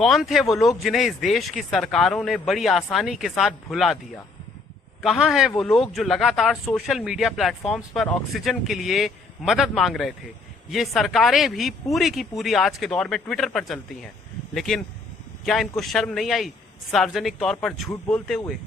कौन थे वो लोग जिन्हें इस देश की सरकारों ने बड़ी आसानी के साथ भुला दिया? कहां हैं वो लोग जो लगातार सोशल मीडिया प्लेटफॉर्म्स पर ऑक्सीजन के लिए मदद मांग रहे थे? ये सरकारें भी पूरी की पूरी आज के दौर में ट्विटर पर चलती हैं, लेकिन क्या इनको शर्म नहीं आई सार्वजनिक तौर पर झूठ बोलते हुए?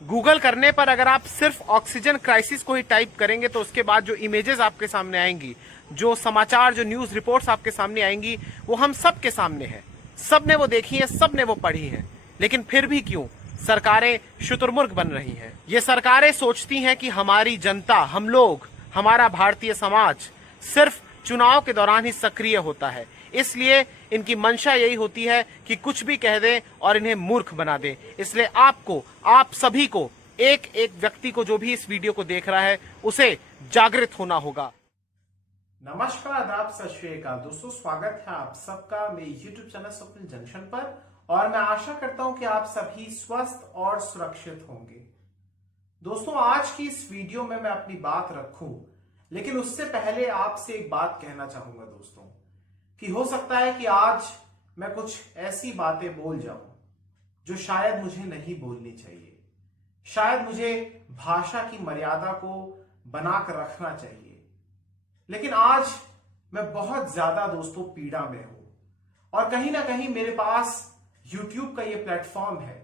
गूगल करने पर अगर आप सिर्फ ऑक्सीजन क्राइसिस को ही टाइप करेंगे तो उसके बाद जो इमेजेस आपके सामने आएंगी, जो समाचार, जो न्यूज रिपोर्ट्स आपके सामने आएंगी, वो हम सब के सामने है। सब ने वो देखी है, सब ने वो पढ़ी है, लेकिन फिर भी क्यों सरकारें शुतुरमुर्ग बन रही हैं? ये सरकारें सोचती हैं कि हमारी जनता, हम लोग, हमारा भारतीय समाज सिर्फ चुनाव के दौरान ही सक्रिय होता है, इसलिए इनकी मंशा यही होती है कि कुछ भी कह दें और इन्हें मूर्ख बना दें। इसलिए आपको, आप सभी को, एक एक व्यक्ति को जो भी इस वीडियो को देख रहा है, उसे जागृत होना होगा। नमस्कार, आदाब, सत श्री अकाल दोस्तों, स्वागत है आप सबका मेरे YouTube चैनल स्वप्निल जंक्शन पर। और मैं आशा करता हूं कि आप सभी स्वस्थ और सुरक्षित होंगे। दोस्तों, आज की इस वीडियो में मैं अपनी बात रखूं, लेकिन उससे पहले आपसे एक बात कहना चाहूंगा दोस्तों, कि हो सकता है कि आज मैं कुछ ऐसी बातें बोल जाऊं जो शायद मुझे नहीं बोलनी चाहिए। शायद मुझे भाषा की मर्यादा को बनाकर रखना चाहिए, लेकिन आज मैं बहुत ज्यादा दोस्तों पीड़ा में हूं। और कहीं ना कहीं मेरे पास YouTube का ये प्लेटफॉर्म है,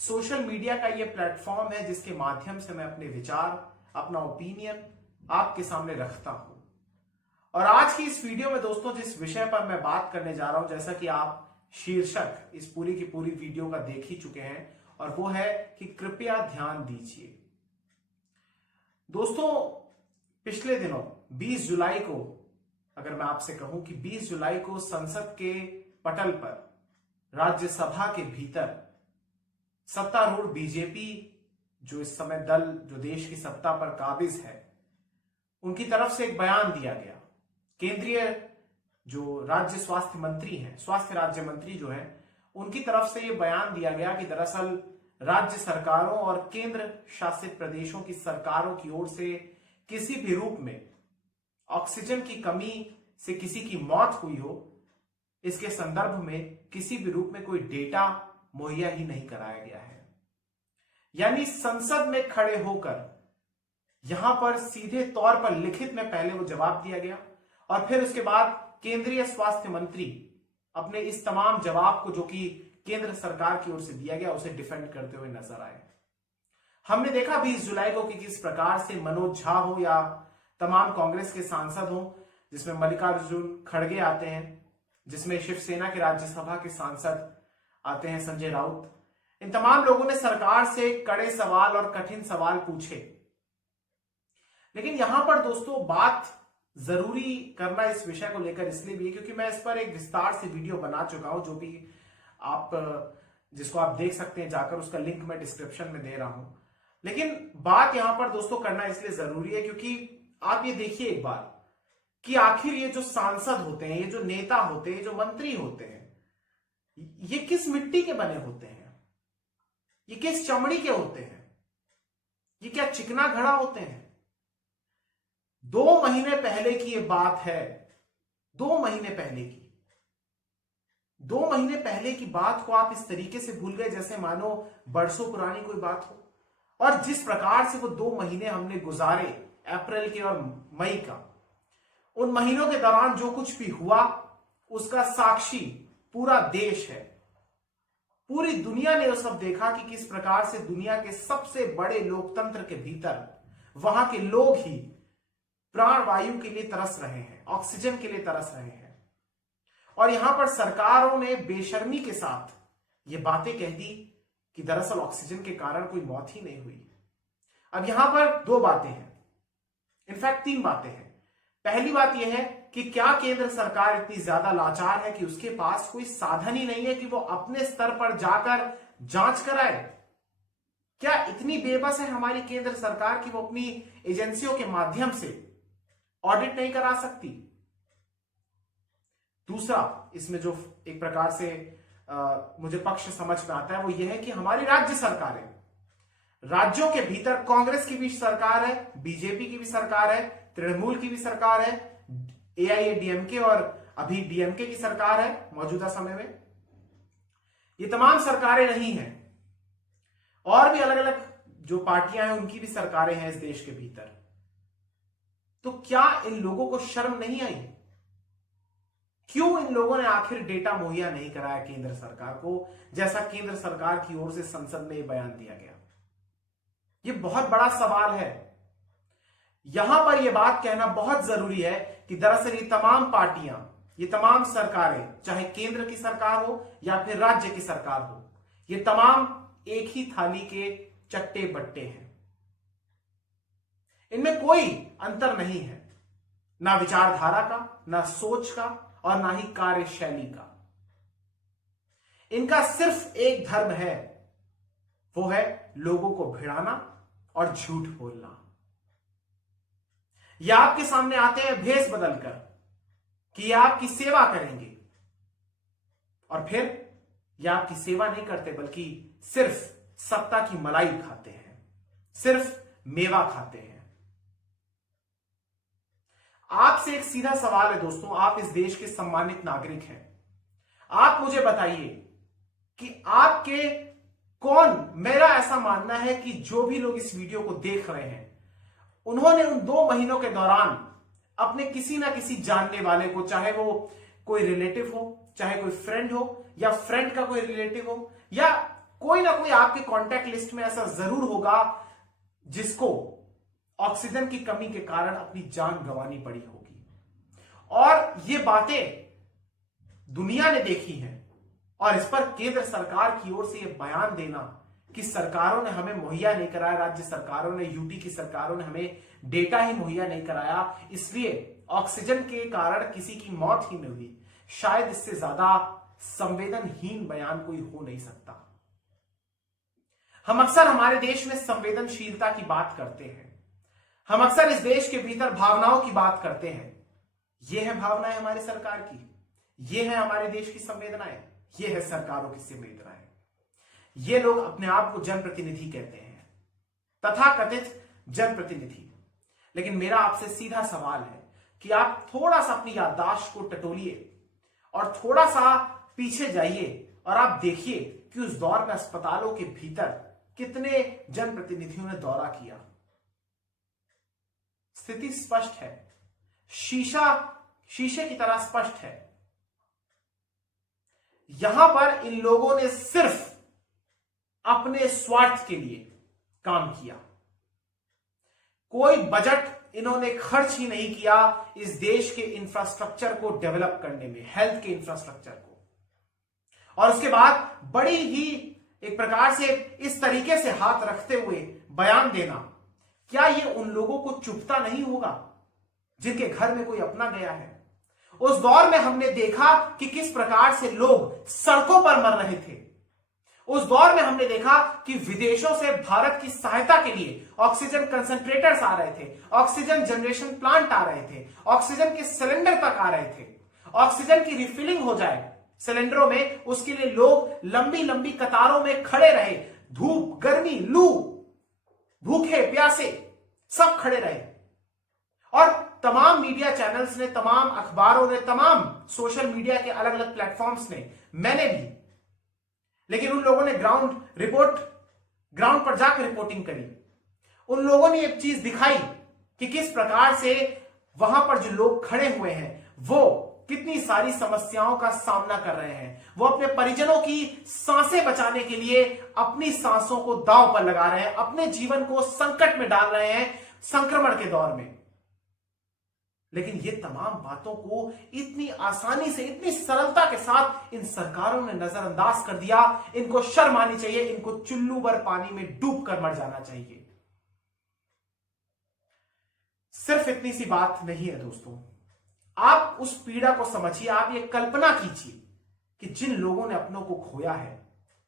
सोशल मीडिया का ये प्लेटफॉर्म है, जिसके माध्यम से मैं अपने विचार, अपना ओपिनियन आपके सामने रखता हूं। और आज की इस वीडियो में दोस्तों जिस विषय पर मैं बात करने जा रहा हूं, जैसा कि आप शीर्षक इस पूरी की पूरी वीडियो का देख ही चुके हैं, और वो है कि कृपया ध्यान दीजिए। दोस्तों, पिछले दिनों 20 जुलाई को, अगर मैं आपसे कहूं कि 20 जुलाई को संसद के पटल पर, राज्यसभा के भीतर सत्तारूढ़ बीजेपी, जो इस समय दल जो देश की सत्ता पर काबिज है, उनकी तरफ से एक बयान दिया गया। केंद्रीय जो राज्य स्वास्थ्य मंत्री हैं, स्वास्थ्य राज्य मंत्री जो हैं, उनकी तरफ से यह बयान दिया गया कि दरअसल राज्य सरकारों और केंद्र शासित प्रदेशों की सरकारों की ओर से किसी भी रूप में ऑक्सीजन की कमी से किसी की मौत हुई हो, इसके संदर्भ में किसी भी रूप में कोई डेटा मुहैया ही नहीं कराया गया है। यानी संसद में खड़े होकर यहां पर सीधे तौर पर लिखित में पहले वो जवाब दिया गया, और फिर उसके बाद केंद्रीय स्वास्थ्य मंत्री अपने इस तमाम जवाब को, जो कि केंद्र सरकार की ओर से दिया गया, उसे डिफेंड करते हुए नजर आए। हमने देखा 20 जुलाई को कि किस प्रकार से मनोज झा हो या तमाम कांग्रेस के सांसद हो, जिसमें मल्लिकार्जुन खड़गे आते हैं, जिसमें शिवसेना के राज्यसभा के सांसद आते हैं संजय राउत, इन तमाम लोगों ने सरकार से कड़े सवाल और कठिन सवाल पूछे। लेकिन यहां पर दोस्तों बात जरूरी करना इस विषय को लेकर इसलिए भी है क्योंकि मैं इस पर एक विस्तार से वीडियो बना चुका हूं, जो भी आप, जिसको आप देख सकते हैं जाकर, उसका लिंक मैं डिस्क्रिप्शन में दे रहा हूं। लेकिन बात यहां पर दोस्तों करना इसलिए जरूरी है क्योंकि आप ये देखिए एक बार कि आखिर ये जो सांसद होते हैं, ये जो नेता होते हैं, ये जो मंत्री होते हैं, ये किस मिट्टी के बने होते हैं? ये किस चमड़ी के होते हैं? ये क्या चिकना घड़ा होते हैं? 2 महीने पहले की ये बात है, 2 महीने पहले की, 2 महीने पहले की बात को आप इस तरीके से भूल गए जैसे मानो बरसों पुरानी कोई बात हो। और जिस प्रकार से वो 2 महीने हमने गुजारे, अप्रैल के और मई का, उन महीनों के दौरान जो कुछ भी हुआ उसका साक्षी पूरा देश है। पूरी दुनिया ने वो सब देखा कि किस प्रकार से दुनिया के सबसे बड़े लोकतंत्र के भीतर वहां के लोग ही प्राणवायु के लिए तरस रहे हैं, ऑक्सीजन के लिए तरस रहे हैं। और यहां पर सरकारों ने बेशर्मी के साथ ये बातें कह दी कि दरअसल ऑक्सीजन के कारण कोई मौत ही नहीं हुई। अब यहां पर 2 बातें हैं, इनफैक्ट 3 बातें हैं। पहली बात यह है कि क्या केंद्र सरकार इतनी ज्यादा लाचार है कि उसके पास कोई साधन ही नहीं है कि वो अपने स्तर पर जाकर जांच कराए? क्या इतनी बेबस है हमारी केंद्र सरकार कि वो अपनी एजेंसियों के माध्यम से ऑडिट नहीं करा सकती? दूसरा, इसमें जो एक प्रकार से मुझे पक्ष समझ में आता है वो यह है कि हमारी राज्य सरकारें, राज्यों के भीतर कांग्रेस की भी सरकार है, बीजेपी की भी सरकार है, तृणमूल की भी सरकार है, एआईएडीएमके और अभी डीएमके की सरकार है मौजूदा समय में। ये तमाम सरकारें नहीं हैं, और भी अलग अलग जो पार्टियां हैं उनकी भी सरकारें हैं इस देश के भीतर। तो क्या इन लोगों को शर्म नहीं आई? क्यों इन लोगों ने आखिर डेटा मुहैया नहीं कराया केंद्र सरकार को, जैसा केंद्र सरकार की ओर से संसद में बयान दिया गया? ये बहुत बड़ा सवाल है। यहां पर यह बात कहना बहुत जरूरी है कि दरअसल ये तमाम पार्टियां, ये तमाम सरकारें, चाहे केंद्र की सरकार हो या फिर राज्य की सरकार हो, ये तमाम एक ही थाली के चट्टे बट्टे हैं। इनमें कोई अंतर नहीं है, ना विचारधारा का, ना सोच का, और ना ही कार्यशैली का। इनका सिर्फ एक धर्म है, वो है लोगों को भिड़ाना और झूठ बोलना। ये आपके सामने आते हैं भेष बदलकर कि ये आपकी सेवा करेंगे, और फिर ये आपकी सेवा नहीं करते बल्कि सिर्फ सत्ता की मलाई खाते हैं, सिर्फ मेवा खाते हैं। आपसे एक सीधा सवाल है दोस्तों, आप इस देश के सम्मानित नागरिक हैं। आप मुझे बताइए कि आपके कौन, मेरा ऐसा मानना है कि जो भी लोग इस वीडियो को देख रहे हैं, उन्होंने उन 2 महीनों के दौरान अपने किसी ना किसी जानने वाले को, चाहे वो कोई रिलेटिव हो, चाहे कोई फ्रेंड हो, या फ्रेंड का कोई रिलेटिव हो, या कोई ना कोई आपके कॉन्टैक्ट लिस्ट में ऐसा जरूर होगा जिसको ऑक्सीजन की कमी के कारण अपनी जान गंवानी पड़ी होगी। और ये बातें दुनिया ने देखी हैं, और इस पर केंद्र सरकार की ओर से यह बयान देना कि सरकारों ने हमें मुहैया नहीं कराया, राज्य सरकारों ने, यूटी की सरकारों ने हमें डेटा ही मुहैया नहीं कराया, इसलिए ऑक्सीजन के कारण किसी की मौत ही नहीं हुई, शायद इससे ज्यादा संवेदनहीन बयान कोई हो नहीं सकता। हम अक्सर हमारे देश में संवेदनशीलता की बात करते हैं, हम अक्सर इस देश के भीतर भावनाओं की बात करते हैं। ये है भावनाएं हमारी सरकार की, ये है हमारे देश की संवेदनाएं, ये है सरकारों की संवेदनाएं। ये लोग अपने आप को जनप्रतिनिधि कहते हैं, तथाकथित जनप्रतिनिधि। लेकिन मेरा आपसे सीधा सवाल है कि आप थोड़ा सा अपनी याददाश्त को टटोलिए और थोड़ा सा पीछे जाइए, और आप देखिए कि उस दौर में अस्पतालों के भीतर कितने जनप्रतिनिधियों ने दौरा किया। स्थिति स्पष्ट है, शीशे की तरह स्पष्ट है। यहां पर इन लोगों ने सिर्फ अपने स्वार्थ के लिए काम किया। कोई बजट इन्होंने खर्च ही नहीं किया इस देश के इंफ्रास्ट्रक्चर को डेवलप करने में, हेल्थ के इंफ्रास्ट्रक्चर को। और उसके बाद बड़ी ही एक प्रकार से इस तरीके से हाथ रखते हुए बयान देना, क्या ये उन लोगों को चुभता नहीं होगा जिनके घर में कोई अपना गया है? उस दौर में हमने देखा कि किस प्रकार से लोग सड़कों पर मर रहे थे। उस दौर में हमने देखा कि विदेशों से भारत की सहायता के लिए ऑक्सीजन कंसंट्रेटर्स आ रहे थे, ऑक्सीजन जनरेशन प्लांट आ रहे थे, ऑक्सीजन के सिलेंडर तक आ रहे थे। ऑक्सीजन की रिफिलिंग हो जाए सिलेंडरों में, उसके लिए लोग लंबी लंबी कतारों में खड़े रहे, धूप, गर्मी, लू, भूखे प्यासे सब खड़े रहे। और तमाम मीडिया चैनल्स ने, तमाम अखबारों ने, तमाम सोशल मीडिया के अलग अलग प्लेटफॉर्म्स ने, मैंने भी, लेकिन उन लोगों ने ग्राउंड पर जाकर रिपोर्टिंग करी। उन लोगों ने एक चीज दिखाई कि किस प्रकार से वहां पर जो लोग खड़े हुए हैं वो कितनी सारी समस्याओं का सामना कर रहे हैं। वो अपने परिजनों की सांसें बचाने के लिए अपनी सांसों को दांव पर लगा रहे हैं, अपने जीवन को संकट में डाल रहे हैं संक्रमण के दौर में। लेकिन ये तमाम बातों को इतनी आसानी से, इतनी सरलता के साथ इन सरकारों ने नजरअंदाज कर दिया। इनको शर्म आनी चाहिए, इनको चुल्लू भर पानी में डूब कर मर जाना चाहिए। सिर्फ इतनी सी बात नहीं है दोस्तों, आप उस पीड़ा को समझिए। आप ये कल्पना कीजिए कि जिन लोगों ने अपनों को खोया है,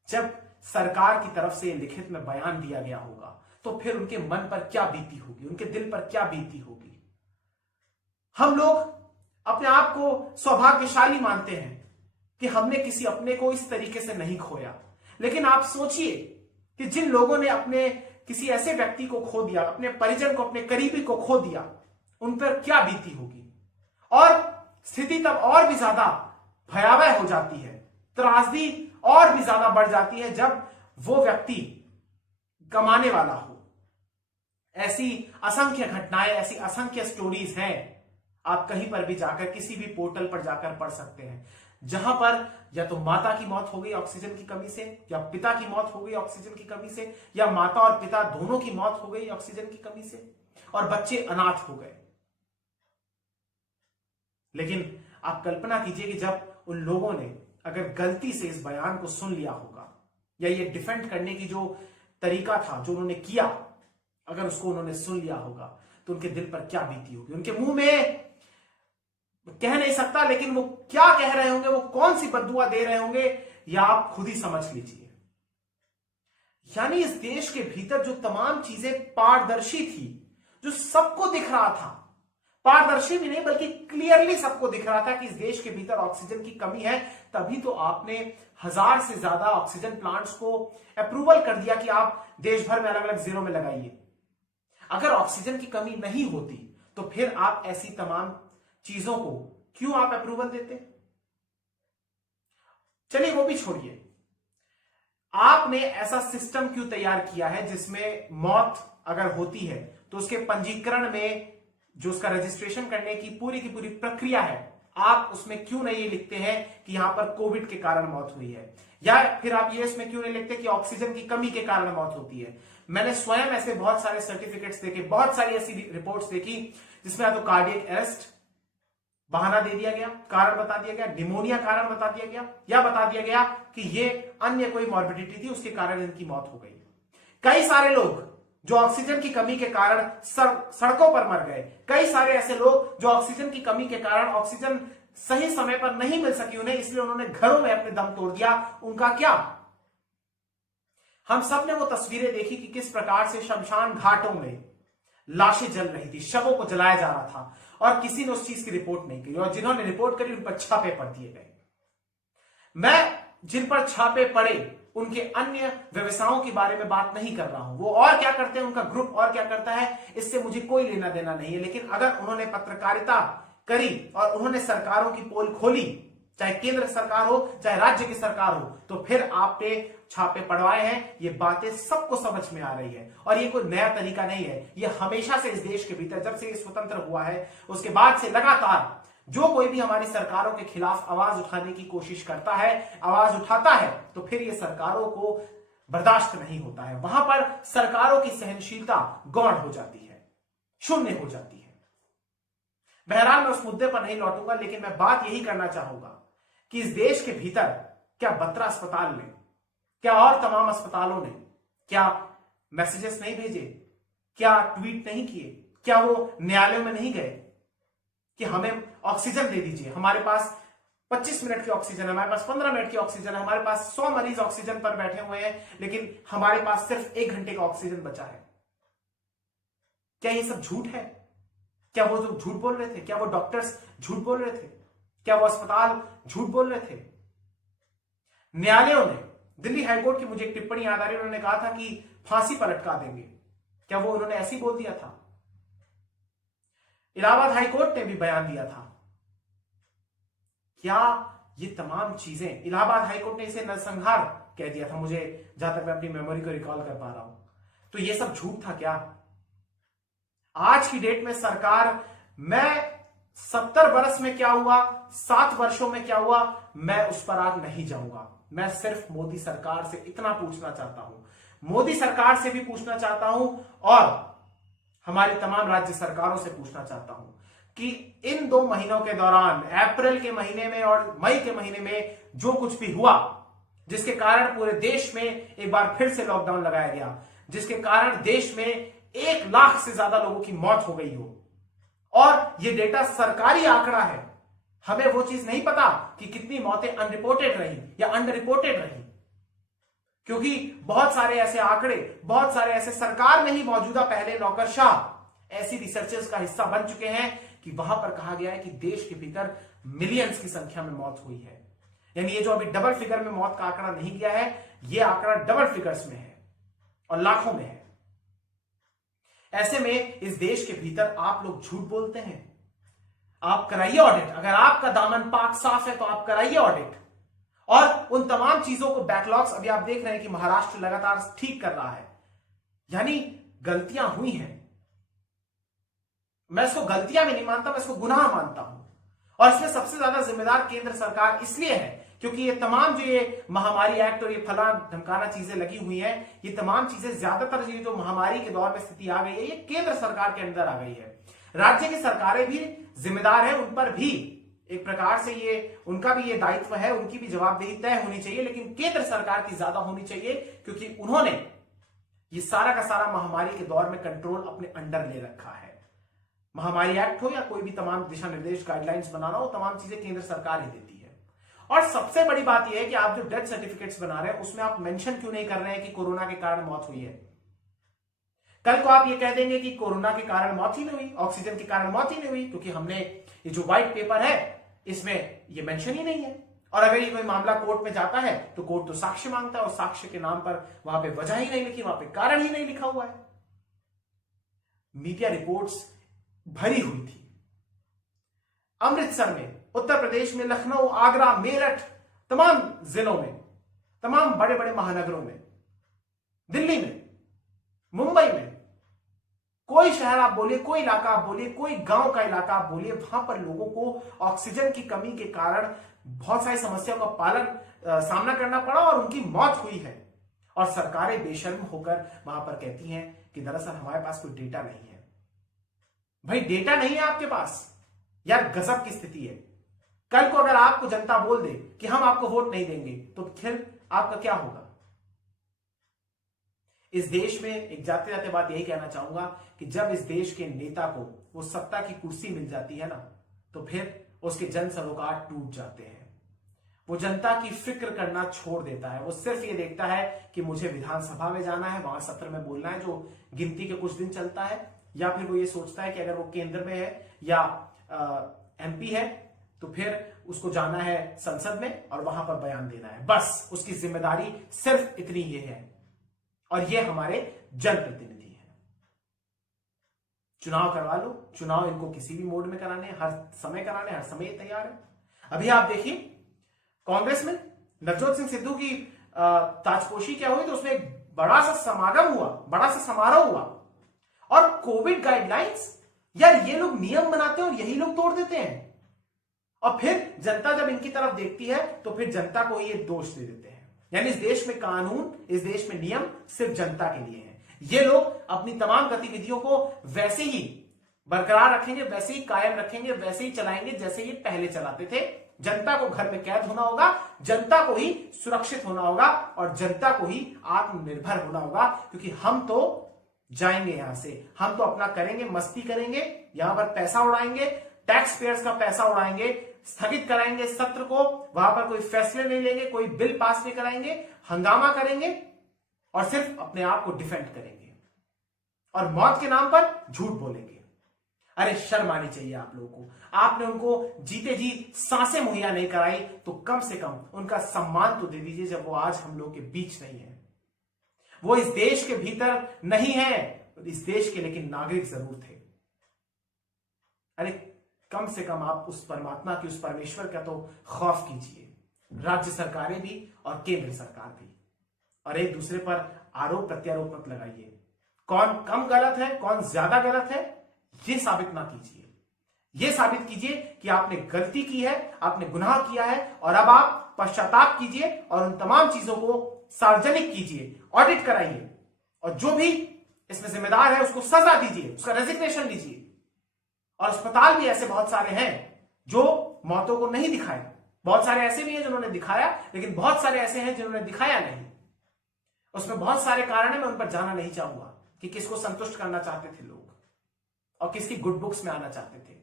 जब सरकार की तरफ से लिखित में बयान दिया गया होगा तो फिर उनके मन पर क्या बीती होगी, उनके दिल पर क्या बीती होगी। हम लोग अपने आप को सौभाग्यशाली मानते हैं कि हमने किसी अपने को इस तरीके से नहीं खोया। लेकिन आप सोचिए कि जिन लोगों ने अपने किसी ऐसे व्यक्ति को खो दिया, अपने परिजन को, अपने करीबी को खो दिया, उन पर क्या बीती होगी। और स्थिति तब और भी ज्यादा भयावह हो जाती है, त्रासदी और भी ज्यादा बढ़ जाती है जब वो व्यक्ति कमाने वाला हो। ऐसी असंख्य घटनाएं, ऐसी असंख्य स्टोरीज हैं, आप कहीं पर भी जाकर किसी भी पोर्टल पर जाकर पढ़ सकते हैं, जहां पर या तो माता की मौत हो गई ऑक्सीजन की कमी से, या पिता की मौत हो गई ऑक्सीजन की कमी से, या माता और पिता दोनों की मौत हो गई ऑक्सीजन की कमी से, और बच्चे अनाथ हो गए। लेकिन आप कल्पना कीजिए कि जब उन लोगों ने अगर गलती से इस बयान को सुन लिया होगा, या ये डिफेंड करने की जो तरीका था जो उन्होंने किया, अगर उसको उन्होंने सुन लिया होगा, तो उनके दिल पर क्या बीती होगी। उनके मुंह में कह नहीं सकता, लेकिन वो क्या कह रहे होंगे, वो कौन सी बद्दुआ दे रहे होंगे, या आप खुद ही समझ लीजिए। यानी इस देश के भीतर जो तमाम चीजें पारदर्शी थी, जो सबको दिख रहा था, पारदर्शी भी नहीं बल्कि क्लियरली सबको दिख रहा था कि इस देश के भीतर ऑक्सीजन की कमी है, तभी तो आपने 1000 से ज्यादा ऑक्सीजन प्लांट्स को अप्रूवल कर दिया कि आप देश भर में अलग अलग जिलों में लगाइए। अगर ऑक्सीजन की कमी नहीं होती तो फिर आप ऐसी तमाम चीजों को क्यों आप अप्रूवल देते। चलिए वो भी छोड़िए, आपने ऐसा सिस्टम क्यों तैयार किया है जिसमें मौत अगर होती है तो उसके पंजीकरण में जो उसका रजिस्ट्रेशन करने की पूरी प्रक्रिया है, आप उसमें क्यों नहीं ये लिखते हैं कि यहां पर कोविड के कारण मौत हुई है, या फिर आप ये इसमें क्यों नहीं लिखते कि ऑक्सीजन की कमी के कारण मौत होती है। मैंने स्वयं ऐसे बहुत सारे सर्टिफिकेट्स देखे, बहुत सारी ऐसी रिपोर्ट्स देखी जिसमें या तो कार्डियक अरेस्ट बहाना दे दिया गया, कारण बता दिया गया, निमोनिया कारण बता दिया गया, या बता दिया गया कि ये अन्य कोई मॉर्बिडिटी थी उसके कारण इनकी मौत हो गई। कई सारे लोग जो ऑक्सीजन की कमी के कारण सड़कों पर मर गए, कई सारे ऐसे लोग जो ऑक्सीजन की कमी के कारण ऑक्सीजन सही समय पर नहीं मिल सकी उन्हें, इसलिए उन्होंने घरों में अपने दम तोड़ दिया। उनका क्या? हम सब ने वो तस्वीरें देखी कि किस प्रकार से शमशान घाटों में लाशें जल रही थी, शवों को जलाया जा रहा था, और किसी ने उस चीज की रिपोर्ट नहीं की, और जिन्होंने रिपोर्ट करी उन पर छापे पड़ दिए गए। मैं जिन पर छापे पड़े उनके अन्य व्यवसायों के बारे में बात नहीं कर रहा हूं, वो और क्या करते हैं, उनका ग्रुप और क्या करता है, इससे मुझे कोई लेना देना नहीं है। लेकिन अगर उन्होंने पत्रकारिता करी और उन्होंने सरकारों की पोल खोली, चाहे केंद्र सरकार हो चाहे राज्य की सरकार हो, तो फिर आप पे छापे पड़वाए हैं। ये बातें सबको समझ में आ रही है, और ये कोई नया तरीका नहीं है। ये हमेशा से इस देश के भीतर, जब से ये स्वतंत्र हुआ है उसके बाद से लगातार जो कोई भी हमारी सरकारों के खिलाफ आवाज उठाने की कोशिश करता है, आवाज उठाता है, तो फिर ये सरकारों को बर्दाश्त नहीं होता है। वहां पर सरकारों की सहनशीलता गौण हो जाती है, शून्य हो जाती है। बहरहाल मैं उस मुद्दे पर नहीं लौटूंगा, लेकिन मैं बात यही करना चाहूंगा कि इस देश के भीतर क्या बत्रा अस्पताल ने, क्या और तमाम अस्पतालों ने क्या मैसेजेस नहीं भेजे, क्या ट्वीट नहीं किए, क्या वो न्यायालयों में नहीं गए कि हमें ऑक्सीजन दे दीजिए, हमारे पास 25 मिनट की ऑक्सीजन है, हमारे पास 15 मिनट की ऑक्सीजन है, हमारे पास 100 मरीज ऑक्सीजन पर बैठे हुए हैं, लेकिन हमारे पास सिर्फ 1 घंटे का ऑक्सीजन बचा है। क्या ये सब झूठ है? क्या वो जो झूठ बोल रहे थे, क्या वो डॉक्टर्स झूठ बोल रहे थे, क्या वो अस्पताल झूठ बोल रहे थे? न्यायालयों ने, दिल्ली हाईकोर्ट की मुझे एक टिप्पणी याद आ रही है, उन्होंने कहा था कि फांसी पर लटका देंगे। क्या वो उन्होंने ऐसे ही बोल दिया था? इलाहाबाद हाईकोर्ट ने भी बयान दिया था। क्या ये तमाम चीजें, इलाहाबाद हाईकोर्ट ने इसे नरसंहार कह दिया था, मुझे जहां तक मैं अपनी मेमोरी को रिकॉल कर पा रहा हूं, तो ये सब झूठ था क्या? आज की डेट में सरकार, मैं 70 वर्ष में क्या हुआ, 7 वर्षों में क्या हुआ, मैं उस पर आज नहीं जाऊंगा। मैं सिर्फ मोदी सरकार से इतना पूछना चाहता हूं, मोदी सरकार से भी पूछना चाहता हूं, और हमारी तमाम राज्य सरकारों से पूछना चाहता हूं कि इन 2 महीनों के दौरान, अप्रैल के महीने में और मई के महीने में जो कुछ भी हुआ, जिसके कारण पूरे देश में एक बार फिर से लॉकडाउन लगाया गया, जिसके कारण देश में 1 लाख से ज्यादा लोगों की मौत हो गई हो, और यह डेटा सरकारी आंकड़ा है, हमें वो चीज नहीं पता कि कितनी मौतें अनरिपोर्टेड रही या अंडर रिपोर्टेड रही, क्योंकि बहुत सारे ऐसे आंकड़े, बहुत सारे ऐसे सरकार में ही मौजूदा पहले नौकरशाह ऐसी रिसर्चेस का हिस्सा बन चुके हैं कि वहां पर कहा गया है कि देश के भीतर मिलियंस की संख्या में मौत हुई है। यानी ये जो अभी डबल फिगर में मौत का आंकड़ा नहीं गया है, ये आंकड़ा डबल फिगर्स में है और लाखों में है। ऐसे में इस देश के भीतर आप लोग झूठ बोलते हैं। आप कराइए ऑडिट, अगर आपका दामन पाक साफ है तो आप कराइए ऑडिट, और उन तमाम चीजों को बैकलॉग्स अभी आप देख रहे हैं कि महाराष्ट्र लगातार ठीक कर रहा है। यानी गलतियां हुई हैं, मैं इसको गलतियां भी नहीं मानता, मैं इसको गुनाह मानता हूं। और इसमें सबसे ज्यादा जिम्मेदार केंद्र सरकार इसलिए है क्योंकि ये तमाम जो ये महामारी एक्ट और ये फला धमकाना चीजें लगी हुई हैं, ये तमाम चीजें ज्यादातर ये जो महामारी के दौर में स्थिति आ गई है, ये केंद्र सरकार के अंदर आ गई है। राज्य की सरकारें भी जिम्मेदार है, उन पर भी एक प्रकार से ये उनका भी ये दायित्व है, उनकी भी जवाबदेही तय होनी चाहिए, लेकिन केंद्र सरकार की ज्यादा होनी चाहिए क्योंकि उन्होंने ये सारा का सारा महामारी के दौर में कंट्रोल अपने अंडर ले रखा है। महामारी एक्ट हो या कोई भी तमाम दिशा निर्देश गाइडलाइंस बनाना हो, तमाम चीजें केंद्र सरकार ही देती है। और सबसे बड़ी बात यह है कि आप जो डेथ सर्टिफिकेट्स बना रहे हैं उसमें आप मेंशन क्यों नहीं कर रहे हैं कि कोरोना के कारण मौत हुई है। कल को आप ये कह देंगे कि कोरोना के कारण मौत ही नहीं हुई, ऑक्सीजन के कारण मौत ही नहीं हुई, क्योंकि हमने ये जो व्हाइट पेपर है इसमें ये मेंशन ही नहीं है। और अगर ये कोई मामला कोर्ट में जाता है तो कोर्ट तो साक्ष्य मांगता है और साक्ष्य के नाम पर वहां पे वजह ही नहीं लिखी, वहां पे कारण ही नहीं लिखा हुआ है। मीडिया रिपोर्ट्स भरी हुई थी। अमृतसर में, उत्तर प्रदेश में, लखनऊ, आगरा, मेरठ, तमाम जिलों में, तमाम बड़े बड़े महानगरों में, दिल्ली में, मुंबई में, कोई शहर आप बोलिए, कोई इलाका आप बोलिए, कोई गांव का इलाका आप बोलिए, वहां पर लोगों को ऑक्सीजन की कमी के कारण बहुत सारी समस्याओं का सामना करना पड़ा और उनकी मौत हुई है। और सरकारें बेशर्म होकर वहां पर कहती हैं कि दरअसल हमारे पास कोई डेटा नहीं है। भाई डेटा नहीं है आपके पास, यार गजब की स्थिति है। कल को अगर आपको जनता बोल दे कि हम आपको वोट नहीं देंगे तो फिर आपका क्या होगा। इस देश में एक जाते जाते बात यही कहना चाहूंगा कि जब इस देश के नेता को वो सत्ता की कुर्सी मिल जाती है ना, तो फिर उसके जन सरोकार टूट जाते हैं। वो जनता की फिक्र करना छोड़ देता है। वो सिर्फ ये देखता है कि मुझे विधानसभा में जाना है, वहां सत्र में बोलना है, जो गिनती के कुछ दिन चलता है, या फिर वो ये सोचता है कि अगर वो केंद्र में है या एमपी है तो फिर उसको जाना है संसद में और वहां पर बयान देना है। बस उसकी जिम्मेदारी सिर्फ इतनी ये है। और ये हमारे जनप्रतिनिधि हैं। चुनाव करवा लो, चुनाव इनको किसी भी मोड में कराने, हर समय कराने, हर समय तैयार है। अभी आप देखिए कांग्रेस में नवजोत सिंह सिद्धू की ताजपोशी क्या हुई, तो उसमें एक बड़ा सा समागम हुआ, बड़ा सा समारोह हुआ। और कोविड गाइडलाइंस, यार ये लोग नियम बनाते हैं और यही लोग तोड़ देते हैं। और फिर जनता जब इनकी तरफ देखती है तो फिर जनता को ये दोष दे देते हैं। यानी इस देश में कानून, इस देश में नियम सिर्फ जनता के लिए हैं। ये लोग अपनी तमाम गतिविधियों को वैसे ही बरकरार रखेंगे, वैसे ही कायम रखेंगे, वैसे ही चलाएंगे जैसे ये पहले चलाते थे। जनता को घर में कैद होना होगा, जनता को ही सुरक्षित होना होगा और जनता को ही आत्मनिर्भर होना होगा। क्योंकि हम तो जाएंगे यहां से, हम तो अपना करेंगे, मस्ती करेंगे, यहां पर पैसा उड़ाएंगे, टैक्स पेयर्स का पैसा उड़ाएंगे, स्थगित कराएंगे सत्र को, वहां पर कोई फैसले नहीं लेंगे, कोई बिल पास नहीं कराएंगे, हंगामा करेंगे और सिर्फ अपने आप को डिफेंड करेंगे और मौत के नाम पर झूठ बोलेंगे। अरे शर्म आनी चाहिए आप लोगों को। आपने उनको जीते जी सांसें मुहैया नहीं कराई तो कम से कम उनका सम्मान तो दे दीजिए जब वो आज हम लोग के बीच नहीं है। वो इस देश के भीतर नहीं है, इस देश के लेकिन नागरिक जरूर थे। अरे कम से कम आप उस परमात्मा की, उस परमेश्वर का तो खौफ कीजिए। राज्य सरकारें भी और केंद्र सरकार भी, और एक दूसरे पर आरोप प्रत्यारोप मत लगाइए। कौन कम गलत है, कौन ज्यादा गलत है, ये साबित ना कीजिए। ये साबित कीजिए कि आपने गलती की है, आपने गुनाह किया है और अब आप पश्चाताप कीजिए और उन तमाम चीजों को सार्वजनिक कीजिए, ऑडिट कराइए और जो भी इसमें जिम्मेदार है उसको सजा दीजिए, उसका रेजिग्नेशन लीजिए। और अस्पताल भी ऐसे बहुत सारे हैं जो मौतों को नहीं दिखाए, बहुत सारे ऐसे भी हैं जिन्होंने दिखाया, लेकिन बहुत सारे ऐसे हैं जिन्होंने दिखाया नहीं। उसमें बहुत सारे कारण है, मैं उन पर जाना नहीं चाहूंगा कि किसको संतुष्ट करना चाहते थे लोग और किसकी गुड बुक्स में आना चाहते थे।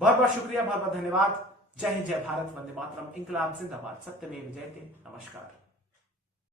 बहुत बहुत शुक्रिया, बहुत बहुत धन्यवाद। जय हिंद, जय भारत, वंदे मातरम, इंकलाब जिंदाबाद, सत्यमेव जयते। नमस्कार।